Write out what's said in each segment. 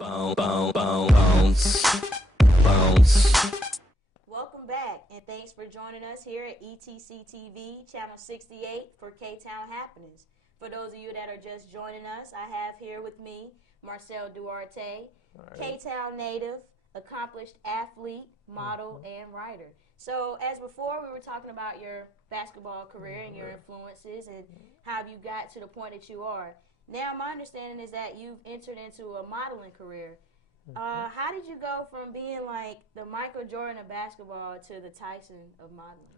Welcome back, and thanks for joining us here at ETC TV, Channel 68 for K-Town Happenings. For those of you that are just joining us, I have here with me Marcel D, K-Town native, accomplished athlete, model, and writer. So, as before, we were talking about your basketball career and your influences and how you got to the point that you are. Now, my understanding is that you've entered into a modeling career. How did you go from being like the Michael Jordan of basketball to the Tyson of modeling?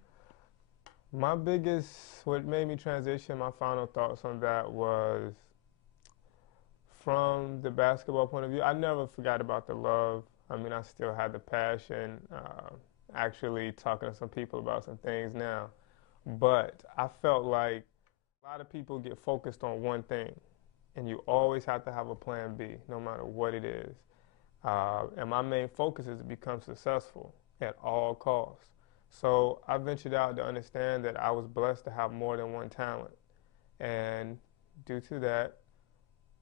What made me transition, my final thoughts on that was from the basketball point of view, I never forgot about the love. I mean, I still had the passion, actually talking to some people about some things now. But I felt like a lot of people get focused on one thing, and you always have to have a plan B, no matter what it is. And my main focus is to become successful at all costs. So I ventured out to understand that I was blessed to have more than one talent. And due to that,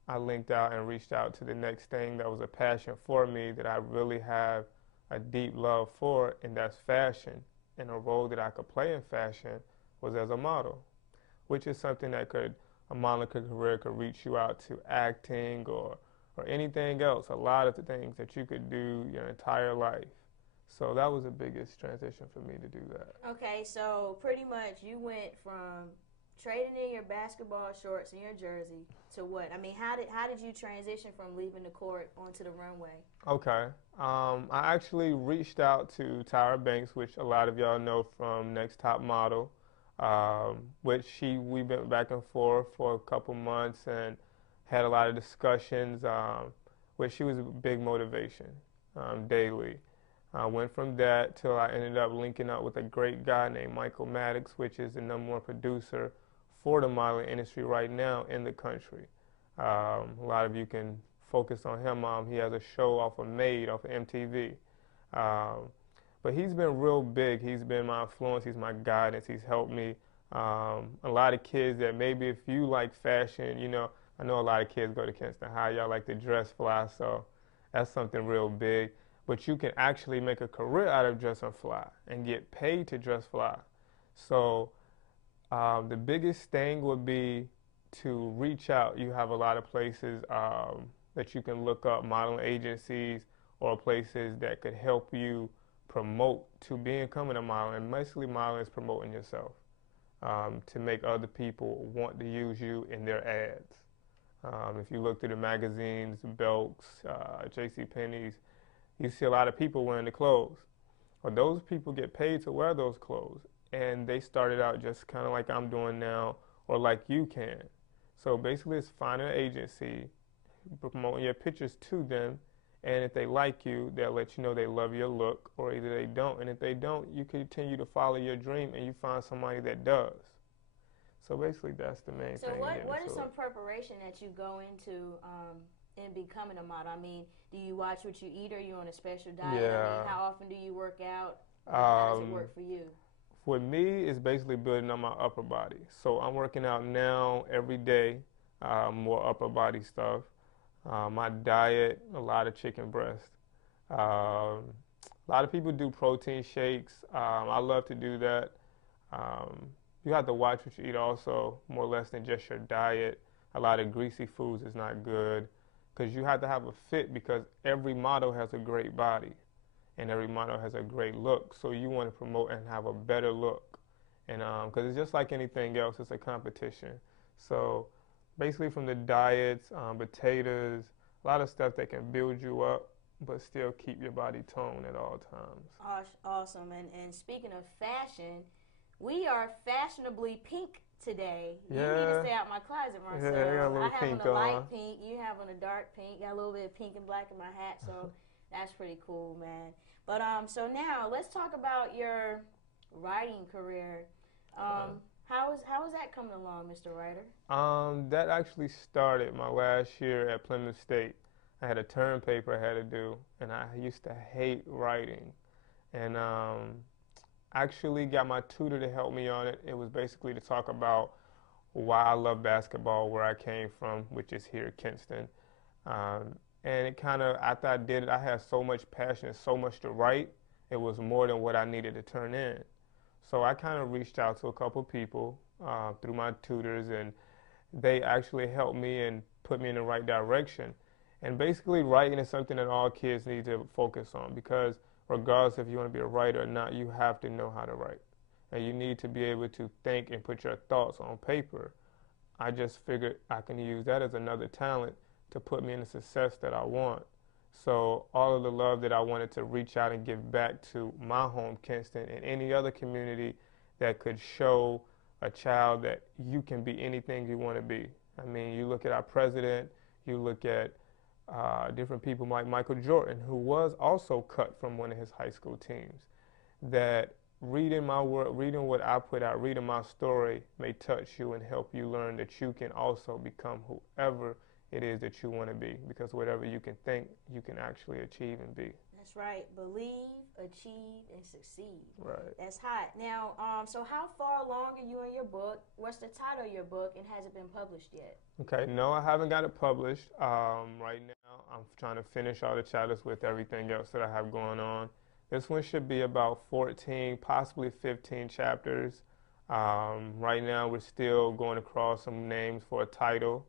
I linked out and reached out to the next thing that was a passion for me that I really have a deep love for, and that's fashion. And a role that I could play in fashion was as a model, which is something that a modeling career could reach you out to acting or anything else, a lot of the things that you could do your entire life. So that was the biggest transition for me to do that. Okay, so pretty much you went from trading in your basketball shorts and your jersey to what? I mean, how did you transition from leaving the court onto the runway? Okay. I actually reached out to Tyra Banks, which a lot of y'all know from Next Top Model, we've been back and forth for a couple months and had a lot of discussions, where she was a big motivation daily. I went from that till I ended up linking up with a great guy named Michael Maddox, which is the #1 producer for the modeling industry right now in the country. A lot of you can focus on him. He has a show off of Made, off of MTV. But he's been real big. He's been my influence. He's my guidance. He's helped me. A lot of kids that maybe if you like fashion, I know a lot of kids go to Kinston High. Y'all like to dress fly, so that's something real big. But you can actually make a career out of dressing fly and get paid to dress fly. So the biggest thing would be to reach out. You have a lot of places that you can look up, modeling agencies or places that could help you promote to becoming a model. And basically modeling is promoting yourself to make other people want to use you in their ads. If you look through the magazines, Belks, JCPenney's, you see a lot of people wearing the clothes. Well, those people get paid to wear those clothes, and they started out just kind of like I'm doing now, or like you can. So basically it's finding an agency, promoting your pictures to them, and if they like you, they'll let you know they love your look, or either they don't. And if they don't, you continue to follow your dream, and you find somebody that does. So basically, that's the main thing. So what is some preparation that you go into in becoming a model? I mean, do you watch what you eat, or are you on a special diet? Yeah. I mean, how often do you work out? How does it work for you? For me, it's basically building on my upper body. So I'm working out now every day, more upper body stuff. My diet, a lot of chicken breast. A lot of people do protein shakes. I love to do that. You have to watch what you eat also, more or less than just your diet. A lot of greasy foods is not good because you have to have a fit, because every model has a great body and every model has a great look. So you want to promote and have a better look. And because it's just like anything else, it's a competition. So basically from the diets, potatoes, a lot of stuff that can build you up but still keep your body toned at all times. Awesome. And speaking of fashion, we are fashionably pink today. You need to stay out my closet, Marcel. Yeah, I got a little I have pink on a light on. pink. You have on a dark pink. Got a little bit of pink and black in my hat, so that's pretty cool, man. But so now let's talk about your writing career. How is that coming along, Mr. Writer? That actually started my last year at Plymouth State. I had a term paper I had to do, and I used to hate writing. And actually got my tutor to help me on it. It was basically to talk about why I love basketball, where I came from, which is here, Kinston. And it kind of, after I did it, I had so much passion and so much to write. It was more than what I needed to turn in. So I kind of reached out to a couple people through my tutors, and they actually helped me and put me in the right direction. And basically, writing is something that all kids need to focus on, because regardless if you want to be a writer or not, you have to know how to write. And you need to be able to think and put your thoughts on paper. I just figured I can use that as another talent to put me in the success that I want. So all of the love that I wanted to reach out and give back to my home, Kinston, and any other community that could show a child that you can be anything you want to be. I mean, you look at our president, you look at different people like Michael Jordan, who was also cut from one of his high school teams, that reading my work, reading what I put out, reading my story may touch you and help you learn that you can also become whoever it is that you want to be, because whatever you can think, you can actually achieve and be. That's right. Believe, achieve, and succeed. Right. That's hot. Now, so how far along are you in your book? What's the title of your book, and has it been published yet? Okay, no, I haven't got it published. Right now, I'm trying to finish all the chapters with everything else that I have going on. This one should be about 14, possibly 15 chapters. Right now, we're still going across some names for a title,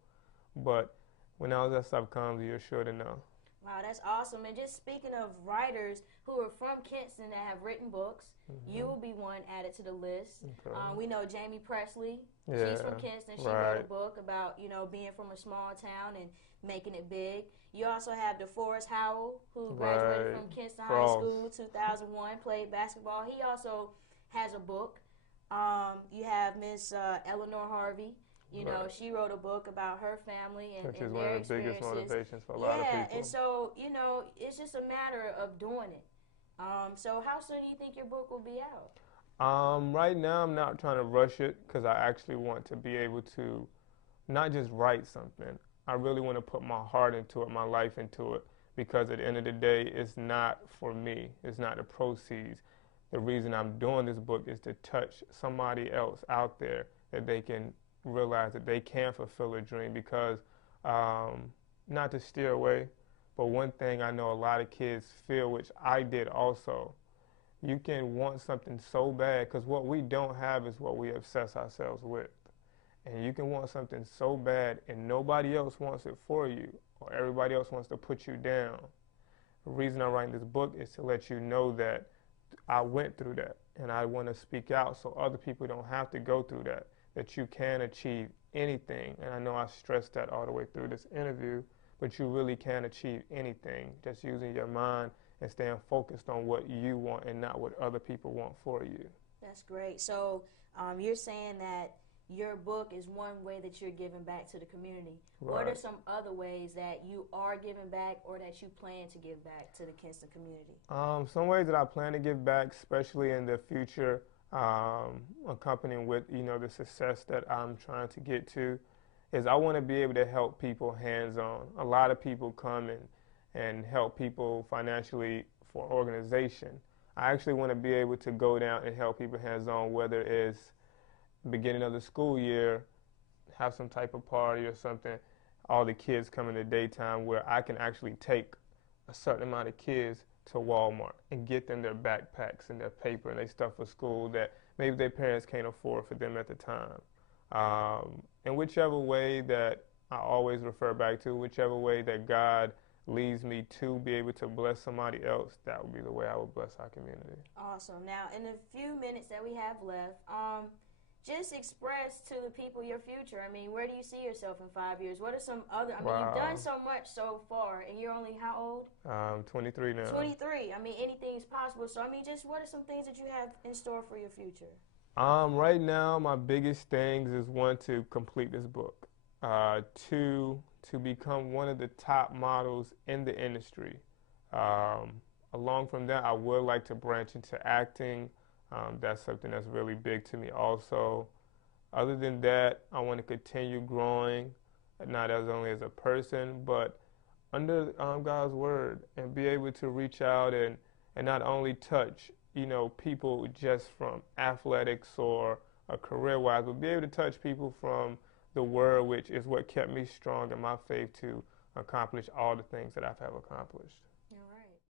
but when all that stuff comes, you're sure to know. Wow, that's awesome. And just speaking of writers who are from Kinston that have written books, you will be one added to the list. Okay. We know Jamie Presley. Yeah, She's from Kinston. She right. wrote a book about, being from a small town and making it big. You also have DeForest Howell, who graduated from Kinston High School 2001, played basketball. He also has a book. You have Miss Eleanor Harvey. You know, she wrote a book about her family and Which is their one of the experiences. biggest motivations for a lot of people. Yeah, and so, it's just a matter of doing it. So how soon do you think your book will be out? Right now, I'm not trying to rush it, because I actually want to be able to not just write something. I really want to put my heart into it, my life into it, because at the end of the day, it's not for me. It's not the proceeds. The reason I'm doing this book is to touch somebody else out there, that they can realize that they can fulfill a dream. Because not to steer away, but one thing I know a lot of kids feel, which I did also, you can want something so bad, because what we don't have is what we obsess ourselves with. And you can want something so bad and nobody else wants it for you, or everybody else wants to put you down. The reason I'm writing this book is to let you know that I went through that, and I want to speak out so other people don't have to go through that, that you can achieve anything. And I know I stressed that all the way through this interview, but you really can achieve anything just using your mind and staying focused on what you want and not what other people want for you. That's great. So you're saying that your book is one way that you're giving back to the community. Right. What are some other ways that you are giving back, or that you plan to give back to the Kinston community? Some ways that I plan to give back, especially in the future, accompanying with the success that I'm trying to get to, is I want to be able to help people hands-on. A lot of people come and help people financially for organization. I actually want to be able to go down and help people hands-on, whether it's beginning of the school year, have some type of party or something, all the kids come in the daytime, where I can actually take a certain amount of kids to Walmart and get them their backpacks and their paper and their stuff for school that maybe their parents can't afford for them at the time. And whichever way that I always refer back to, whichever way that God leads me to be able to bless somebody else, that would be the way I would bless our community. Awesome. Now, in the few minutes that we have left, just express to the people your future. I mean, where do you see yourself in 5 years? What are some other, you've done so much so far, and you're only how old? 23 now. 23. Anything is possible. So, just what are some things that you have in store for your future? Right now, my biggest things is, one, to complete this book. Two, to become one of the top models in the industry. Along from that, I would like to branch into acting. That's something that's really big to me also. Other than that, I want to continue growing, not as only as a person, but under God's word, and be able to reach out and not only touch, people just from athletics or career-wise, but be able to touch people from the word, which is what kept me strong in my faith, to accomplish all the things that I've have accomplished. All right.